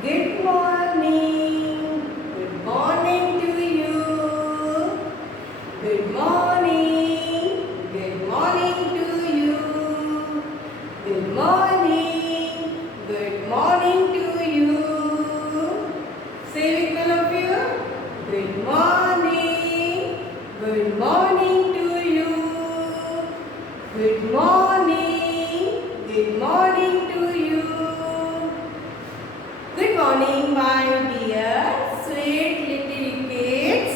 Good morning. Good morning to you. Good morning. Good morning to you. Good morning. Good morning to you. Say with all of you. Good morning. Good morning to you. Good morning. Good morning to you. Good morning, my dear sweet little kids.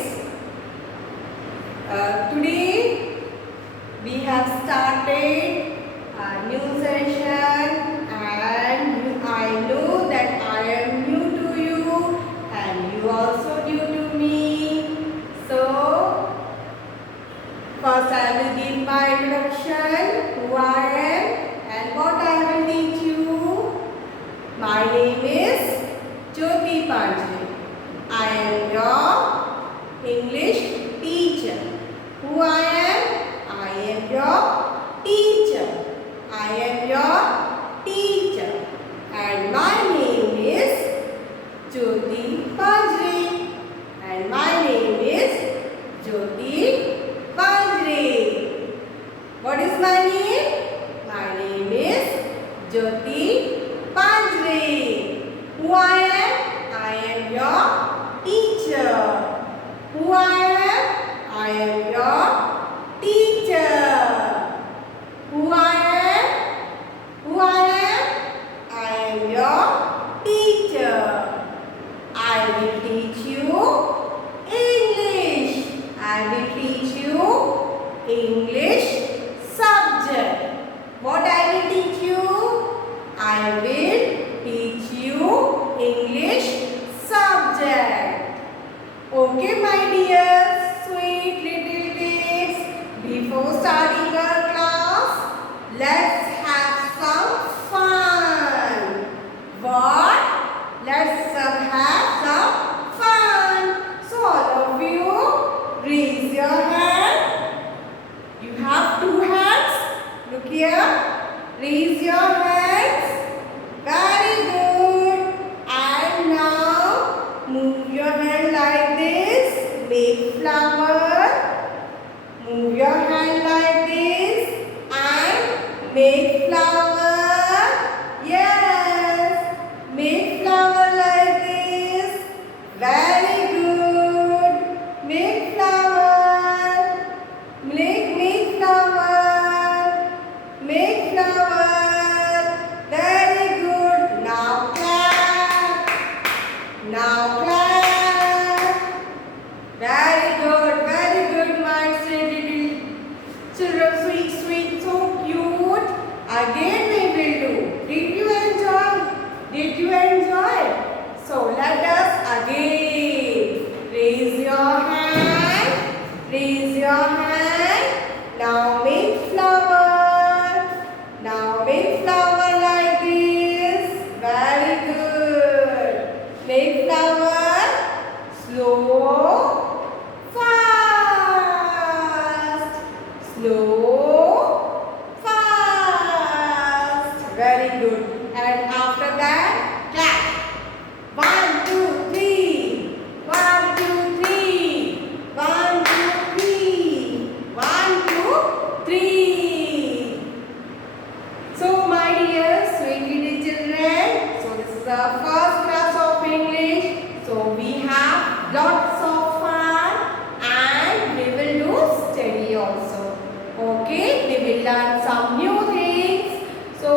Today we have started a new session, and I know that I am new to you, and you also new to me. So, first I will give my introduction, who I am, and what I will teach you. My name is Jyoti Pandey. I am your English teacher. Who I am? I am your teacher. I am your teacher. And my name is Jyoti Pandey. And my name is Jyoti Pandey. What is my name? My name is Jyoti Pandey. Who I am? I am your teacher. Who I am? I am your teacher. Who I am? Who I am? I am your teacher. I will teach you English. I will teach you English subject. What I will teach you? I will teach you English subject. Okay, my dear sweet little kids, before starting our class, let's have some fun. What? Let's have some fun. So all of you, raise your hand. You have two hands. Look here. Raise your hands. Very good. And now move your hand like this. Make flower. Move your hand like this and make flower. Yes. Make flower like this. Very good. Make flower. Make flower. Make flower. Very good. Now clap. Now clap. Very good, my sweet little children. Sweet, so cute. Again we will do. Did you enjoy? Did you enjoy? So let us again. Raise your hand. Raise your hand. Now make flower. Now make flower like this. Very good. Make flower. Slow. Fast. Slow. Fast. Very good. And after that, clap. 1, 2, 3. 1, 2, 3. 1, 2, 3. 1, 2, 3. So my dear sweet little children, so this is our first class of English. So we have lots of fun and we will do study also. Okay, we will learn some new things. So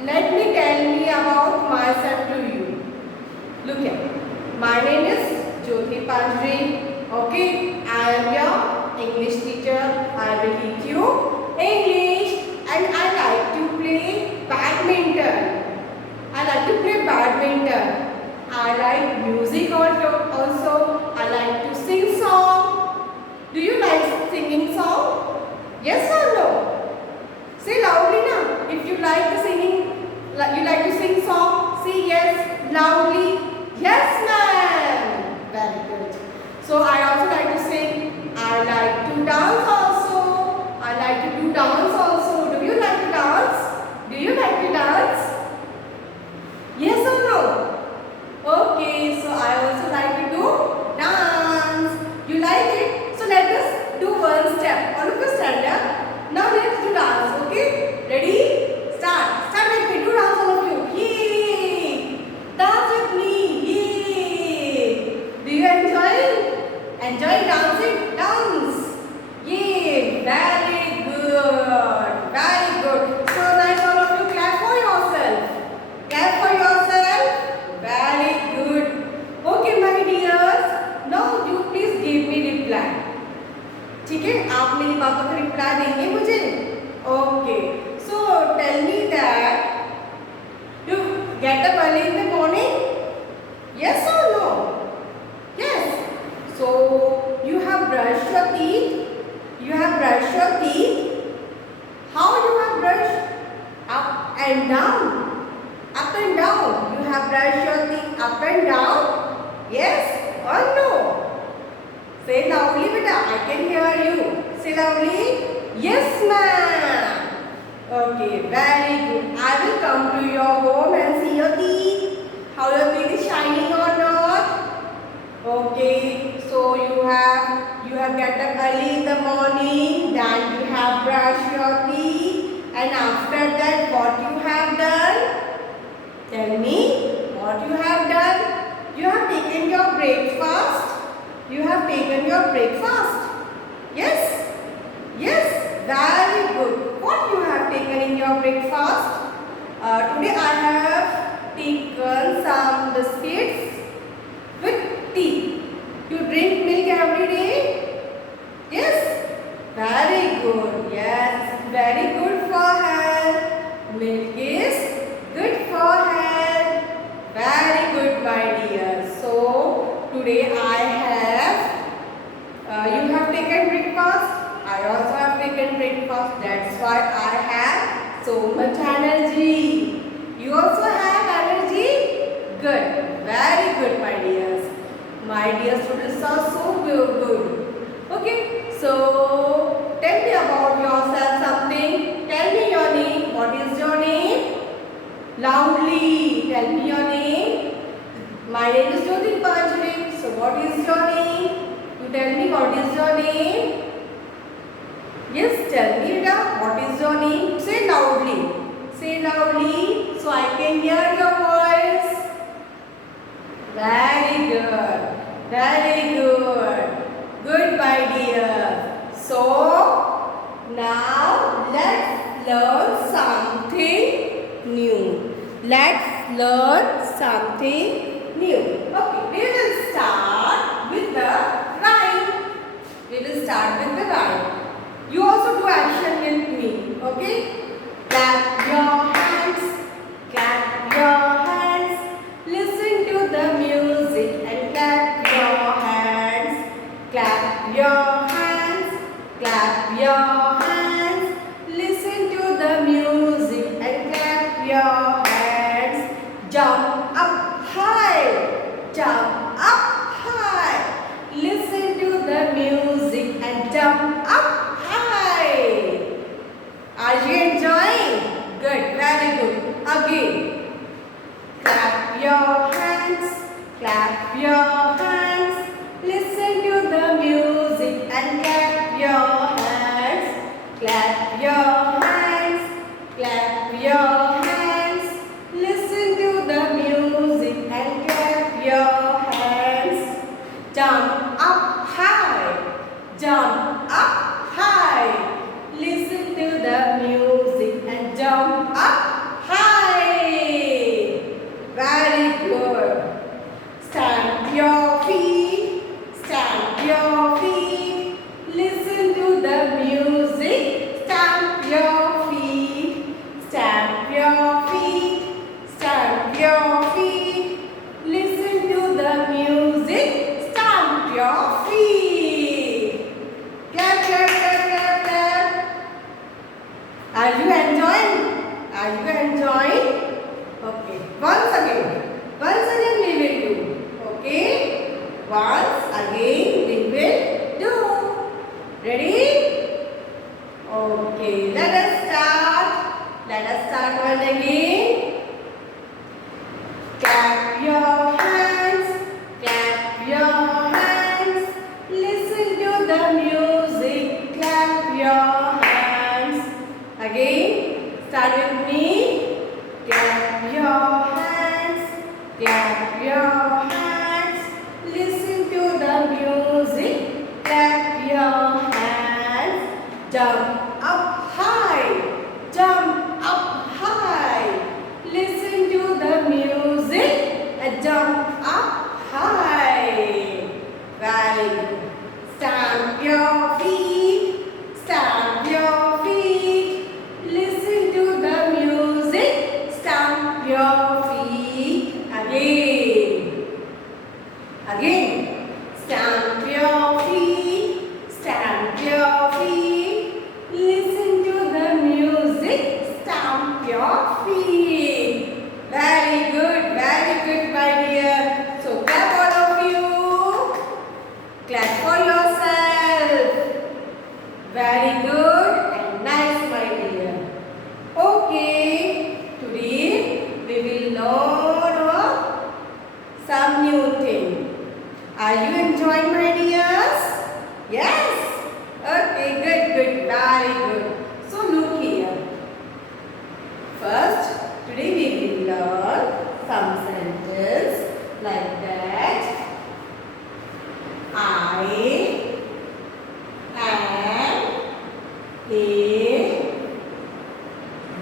let me tell me about myself to you. Look here. My name is Jyoti Pandey. Okay, I am your English teacher. I will teach you English, and I like to play badminton. I like to play badminton. I like music also. I like to sing song. Do you like singing song? Yes or no? Say loudly now. If you like the singing, you like to sing song, say yes loudly. Yes, ma'am. Very good. So I also like to sing. I like to dance also. I like to do dance also. Do you like to dance? Do you like to dance? and down. Up and down. You have brushed your teeth up and down. Yes or no? Say loudly, beta. I can hear you. Say loudly. Yes, ma'am. Okay, very good. I will come to your home and see your teeth. How your teeth is shining or not? Okay, so you have get up early in the morning, then you have brushed your teeth, and after that what you have done? Tell me what you have done. You have taken your breakfast. You have taken your breakfast. Yes? Yes, very good. What you have taken in your breakfast? Today I have taken some biscuits with tea. You drink milk every day? Yes? Very good. Yes, very good for health. Milk is good for health. Very good, my dear. So, today I have, you have taken breakfast. I also have taken breakfast. That's why I have so much energy. You also have energy? Good. Very good, my dears. My dear students are so good. Okay. So, tell me about yourself something. Tell me your name. What is your name? Loudly. Tell me your name. My name is Jyoti Panjari. So, what is your name? You tell me what is your name? Yes, tell me, Rita, what is your name? Say loudly. Say loudly so I can hear your voice. Very good. Very good. Good, my dear. So, now let's learn something new. Let's learn something new. Okay, we will start with the rhyme. We will start with the rhyme. You also do action with me, okay? Clap your hands, clap your hands. Listen to the music and clap your hands. Clap your hands, clap your hands. Listen to the music and clap your hands. Jump up high, jump up high. Listen to the music and jump up. Are you enjoying? Good, very good. Again. Clap your hands, clap your hands. Listen to the music and clap your hands. Clap your hands, clap your hands. Listen to the music and clap your hands. Jump up high, jump up high. Listen to the music and jump up high. Very good. Stamp your feet, stamp your feet. Listen to the music, stamp your feet. Stamp your feet, stamp your feet. Listen to the music, stamp your feet. Clap, clap, clap, clap, clap. Are you enjoying? Are you enjoying? Okay. Once again we will do. Okay. Once again we will do. Ready? Okay. Let us start. Let us start once again. Clap your hands. Clap your hands. Listen to the music. Clap your hands. Again, start with me. Clap your hands, clap your hands. Listen to the music. Clap your hands. Jump up high, jump up high. Listen to the music and jump up high. Very good. Stamp your feet, stamp your feet. Listen to the music.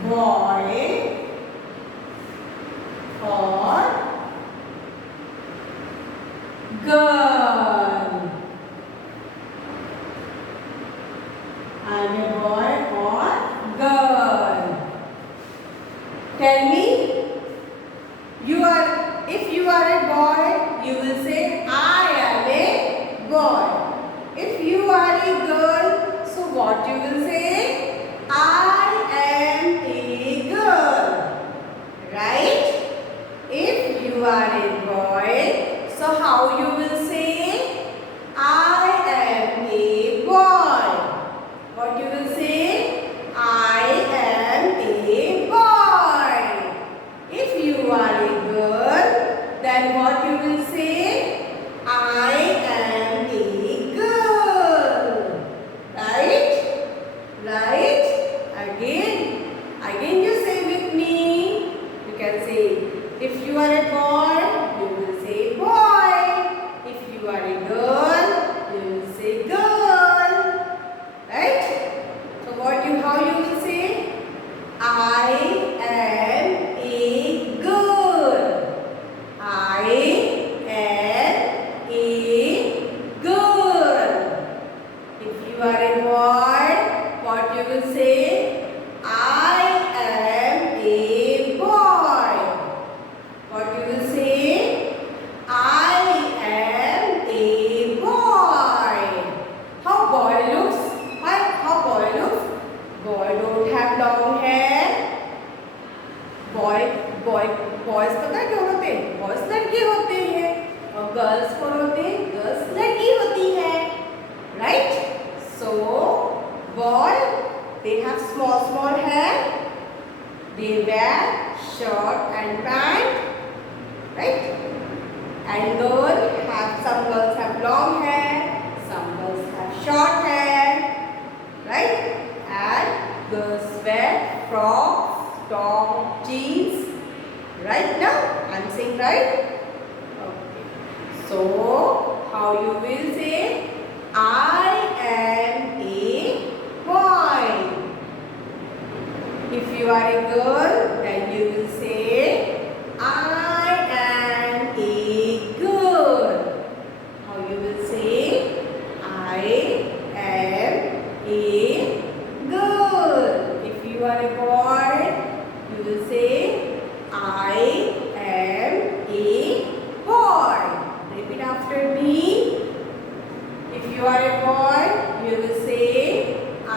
boy or girl. I am a boy or girl. Tell me, if you are a boy, you will say I am a boy. If you are a girl, so what you will say? I am a girl. Right? If you are a boy, so how you will say? I am a boy. What you will say? I am a boy. If you are a girl, then what you will say? I am a girl. Right? Right? Again you say with me. You can say, if you are a boy, you will say boy. If you are a girl, you will say girl. Right? So how you will say? I am a girl. I am a girl. If you are a boy, what you will say? I am a boy. What you will say? I am a boy. How boy looks? How boy looks? Boy don't have long hair. Boys पता क्या होते हैं? Boys लड़के होते हैं और girls कौन होते हैं? Girls लड़की होती है. Right? So boy, they have small hair. They wear shirt and pant. Right? And some girls have long hair, some girls have short hair, right? And girls wear frocks, top, jeans, right? Now I'm saying right? Okay. So how you will say? I am a boy. If you are a girl, then you will say I am a girl. How you will say? I am a girl. If you are a boy, you will say I am a boy. Repeat after me. If you are a boy, you will say I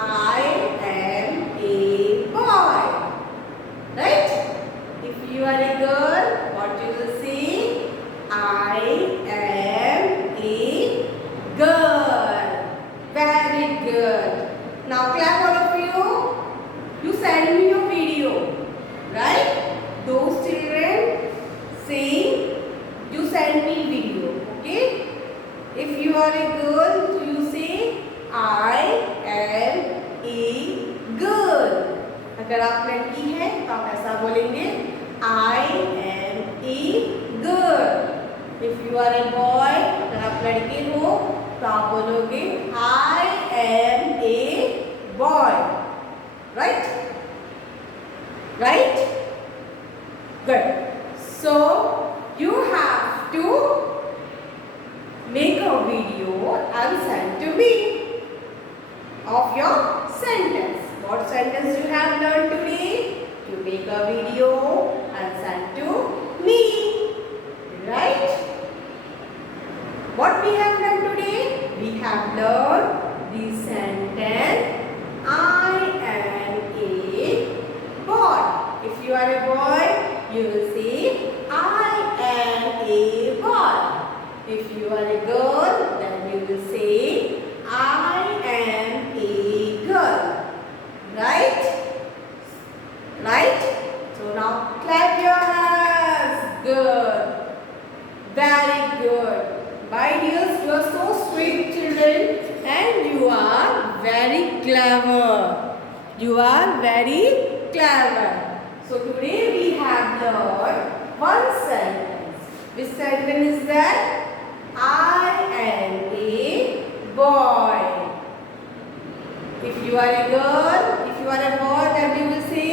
am a boy. Right? If you are a girl, what you will say? I am a girl. Very good. Now clap all of you. You send me your video. Right? Those children saying, you send me video. Okay? If you are a girl, so you say I am a girl. अगर आप लड़की हैं तो आप ऐसा बोलेंगे I am a girl. If you are a boy, अगर आप लड़के हो तो आप बोलोगे I am a boy. Right? Right? Good. So you have to make a video and send to me of your sentence. What sentence you have learned today? To make a video and send to me. Right? What we have learned today? We have learned the sentence I am a boy. If you are a boy, you will say I am a boy. If you are a girl, then you will say I am a girl. Right? Right? So now clap your hands. Good. Very good. My dears, you are so sweet children and you are very clever. You are very clever. So today we have learned one sentence. Which sentence is that? I am a boy. If you are a girl, if you are a boy, then you will say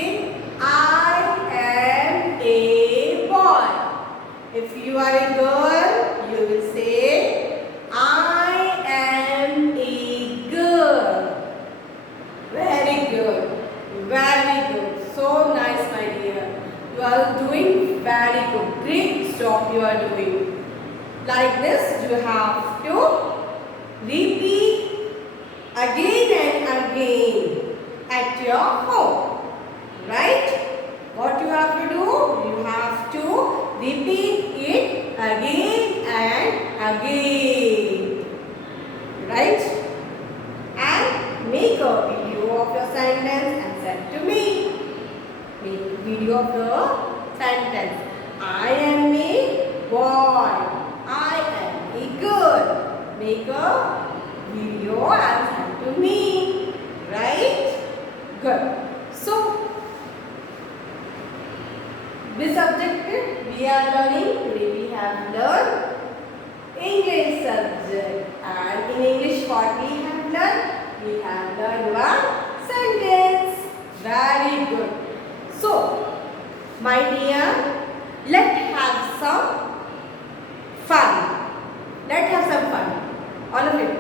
girl doing very good. Great job you are doing. Like this, you have to repeat again and again at your home. Right? What you have to do? You have to repeat it again and again. Right? And make a video of your sentence and send to me. Make a video of the sentence. I am a boy. I am a girl. Make a video and send to me. Right? Good. So, this subject we are learning. Today we have learned English subject. And in English what we have learned? We have learned one sentence. Very good. So, my dear, let's have some fun. Let's have some fun. All of it.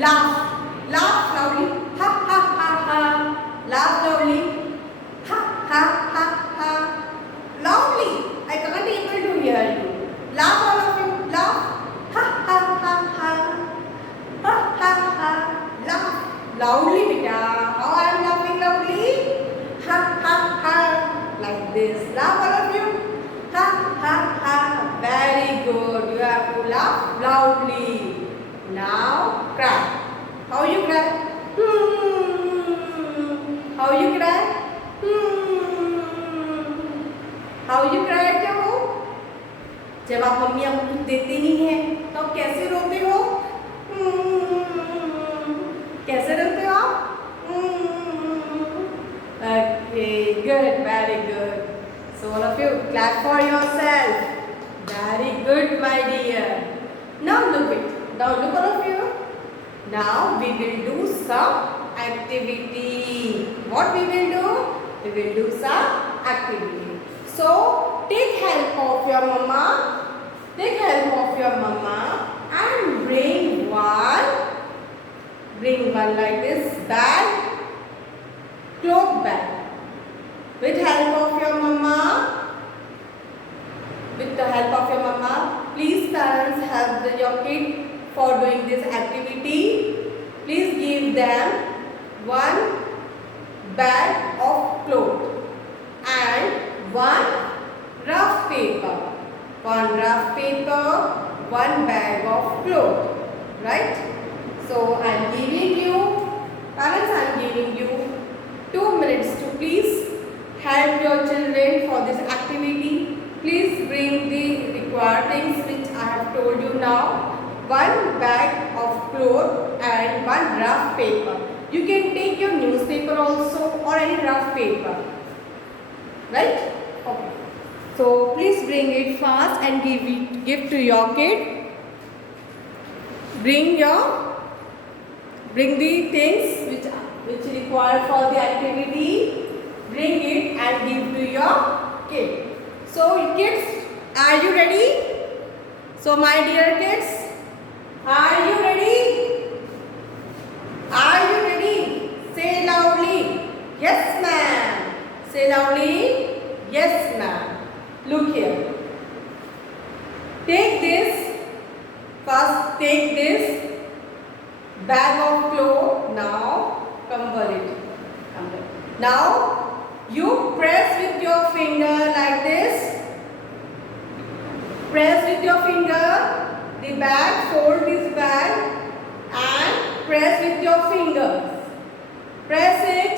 Laugh. Laugh loudly. Ha ha ha ha. Laugh loudly. Ha ha ha ha. Loudly. I can't able to hear you. Laugh all of you. Laugh. Ha ha ha ha. Ha ha ha. Laugh. Loudly beta. How I am laughing loudly? Ha ha ha. Like this. Laugh all of you. Ha ha ha. Very good. You have to laugh loudly. Now cry. How you cry? How you cry? How you cry at your home? जब आप mummy आपको कुछ देते नहीं हैं तो आप कैसे रोते हो? कैसे रोते हो आप? Okay, good, very good. So all of you clap for yourself. Very good, my dear. Now look it. Now look all of you. Now we will do some activity. What we will do? We will do some activity. So take help of your mama. Take help of your mama and bring one like this bag, cloth bag. With help of your mama, with the help of your mama, please parents help your kid for doing this activity. Please give them one bag of cloth and one rough paper. One rough paper, one bag of cloth. Right? So I am giving you, parents, I am giving you 2 minutes to please help your children for this activity. Please bring the required things which I have told you now. One bag of cloth and one rough paper. You can take your newspaper also or any rough paper. Right? Okay. So please bring it fast and give to your kid. Bring the things which require for the activity. Bring it and give to your kid. So kids, are you ready? So my dear kids, are you ready? Are you ready? Say loudly, yes ma'am. Say loudly, yes ma'am. Look here. Take this, first take this bag of cloth. Now cover it. Now you press with your finger like this. Press with your finger the bag, fold this bag and press with your fingers. Press it.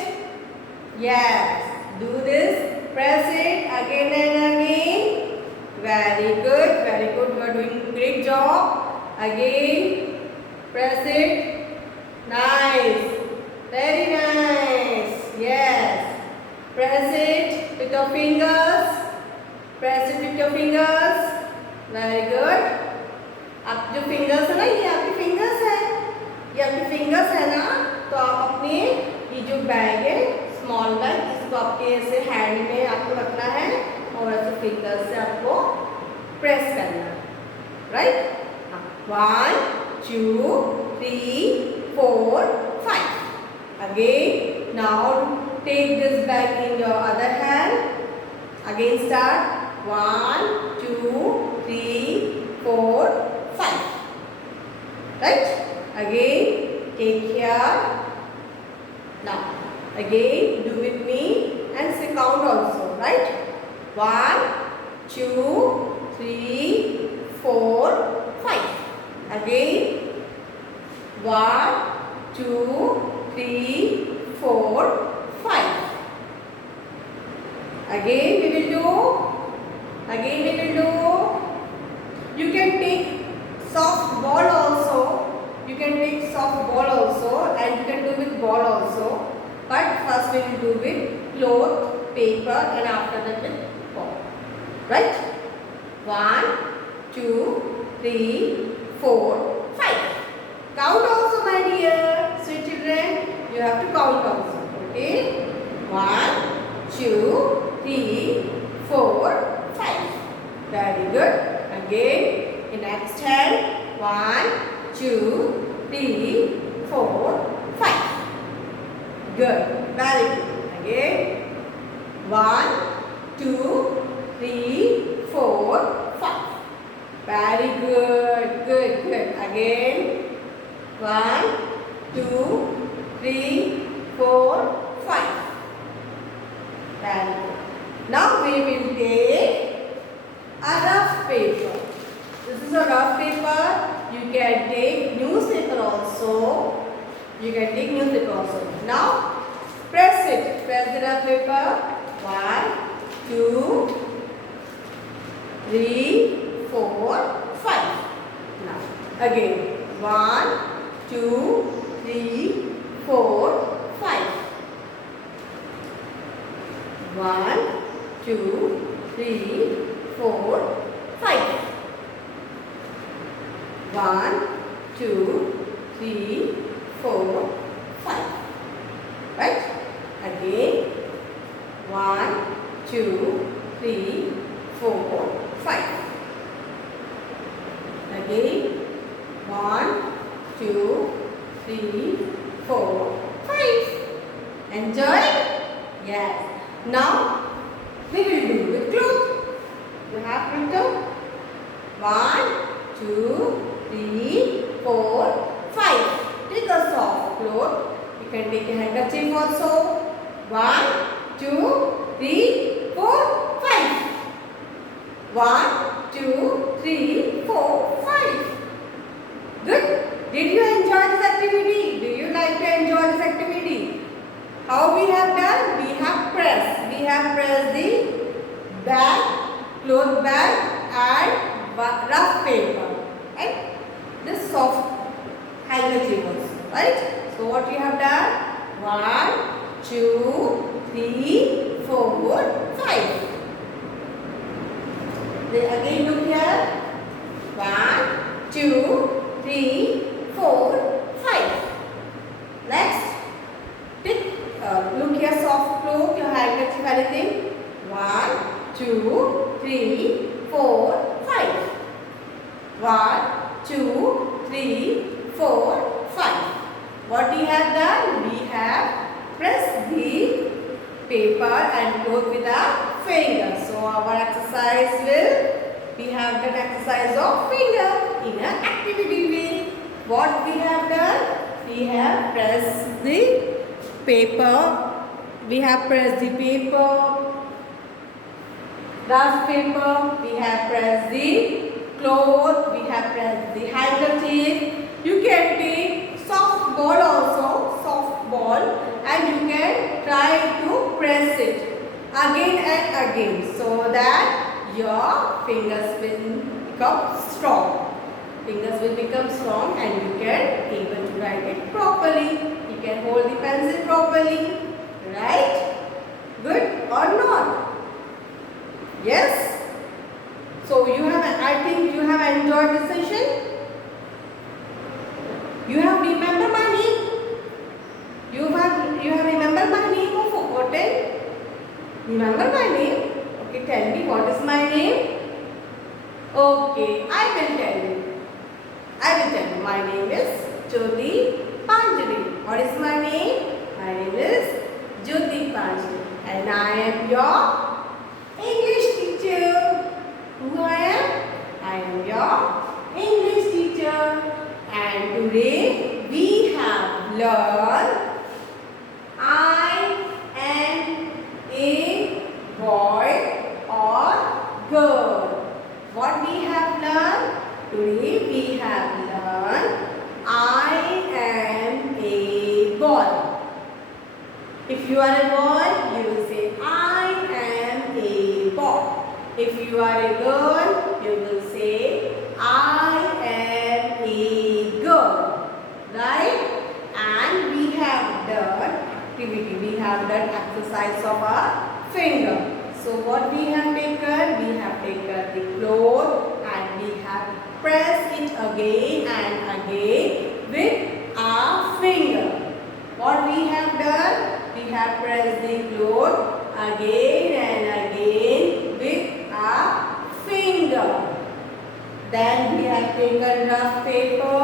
Yes. Do this. Press it again and again. Very good. Very good. You are doing great job. Again. Press it. Nice. Very nice. Yes. Press it with your fingers. Press it with your fingers. Very good. आप जो fingers है ना, ये आपके fingers है, ये आपके fingers है ना, तो आप अपने ये जो बैग है, स्मॉल बैग, इसको आपके ऐसे हैंड में आपको रखना है और ऐसे फिंगर्स से आपको प्रेस करना है, right? 1 2 3 4 5. Again, now take this bag in your other hand. Again start. 1, 2, 3, 4, 5. Right? Again take here. Now again do with me and say count also. Right? 1, 2, 3, 4, 5. Again 1, 2, 3, 4, 5. Again we will do. Again we will do. You can take soft ball also. You can take soft ball also, and you can do with ball also. But first we will do with cloth, paper, and after that with ball. Right? 1, 2, 3, 4, 5. Count also, my dear sweet children. You have to count also. Okay? 1, 2, 3, 4, 5. Very good. Again, in next hand. 1, 2, 3, 4, 5. Good. Very good. Again. 1, 2, 3, 4, 5. Very good. Good. Good. Again. 1, 2, 3, 4, 5. Very good. Now we will take a rough paper. This is a rough paper. You can take newspaper also. You can take newspaper also. Now press it. Press the rough paper. 1, 2, 3, 4, 5. Now again. 1, 2, 3, 4, 5. 1, 2, 3, 4, 5. 1, 2, 3, 4, 5. Right? Again. 1, 2, 3, 4, 5. Again. 1, 2, 3, 4, 5. Enjoy? Yes. Now we will do with cloth. You have written 1, 2, 3, 4, 5. Take a soft cloth. You can take a handkerchief also. 1, 2, 3, 4, 5. 1, 2, 3, 4, 5. Good. Did you enjoy this activity? Do you like to enjoy this activity? How we have done? We have pressed. We have pressed the bag, cloth bag and rough paper. Right? This soft handkerchief also. Right? So what we have done? 1, 2, 3, 4, 5. Then again look here. 1, 2, 3, 4, 5. Next. Look here, soft cloth, your handkerchief, anything. 1, 2, 3, 4, 5. 1, 2, 3, 4, 5. What we have done? We have pressed the paper and cloth with our finger. So our exercise will, we have done exercise of finger in an activity way. What we have done? We have pressed the paper. We have pressed the paper, rough paper. We have pressed the cloth. We have pressed the handkerchief. You can take soft ball also, soft ball, and you can try to press it again and again so that your fingers will become strong. Fingers will become strong and you can able to write it properly. You can hold the pencil properly. Right? Good or not? Yes? So you have, I think you have enjoyed the session. You have remembered my name. You have remembered my name or forgotten? Remember my name? Okay, tell me what is my name? Okay, I will tell you. My name is Jyoti Panjali. What is my name? My name is Jyoti Panjali. And I am your English learned I am a boy or girl. What we have learned? Today we have learned I am a boy. If you are a boy, you will say I am a boy. If you are a girl, you will say I am a girl. Right? And we have done activity. We have done exercise of our finger. So what we have taken? We have taken the cloth and we have pressed it again and again with our finger. What we have done? We have pressed the cloth again and again with our finger. Then we have taken rough paper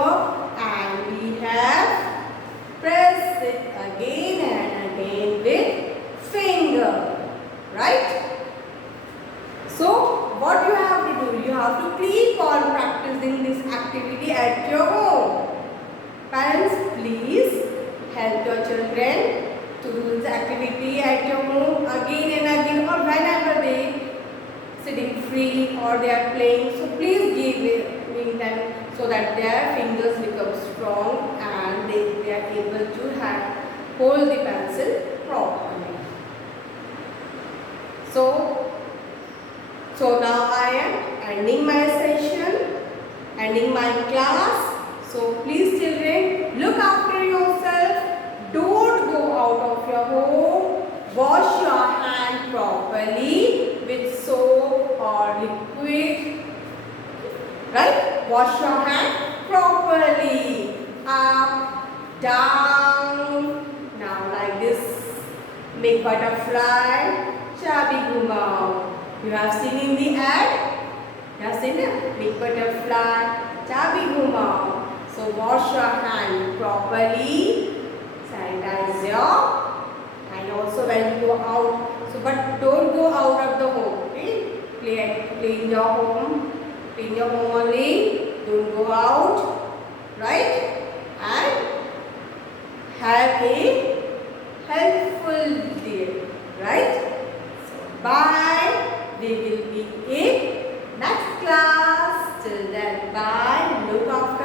and we have pressed it again and again with finger. Right? So what you have to do? You have to keep on practicing this activity at your home. Parents, please help your children to do this activity at your home again and again or whenever they sitting free or they are playing. So please give them so that their fingers become strong and they are able to hold the pencil properly. So now I am ending my session, ending my class. So please children, look after yourself. Don't go out of your home. Wash your hand properly with soap or liquid. Right? Wash your hand properly. Up, down. Now like this. Make butterfly. Chabi gumao. You have seen in the ad? You have seen it? Make butterfly. Chabi gumao. So wash your hand properly. Sanitize your. And also when you go out. So but don't go out of the home. Okay? Clean your home. Clean your home only. Don't go out. Right? And have a helpful day. Right? So bye. We will be in next class. Till then, bye. Look after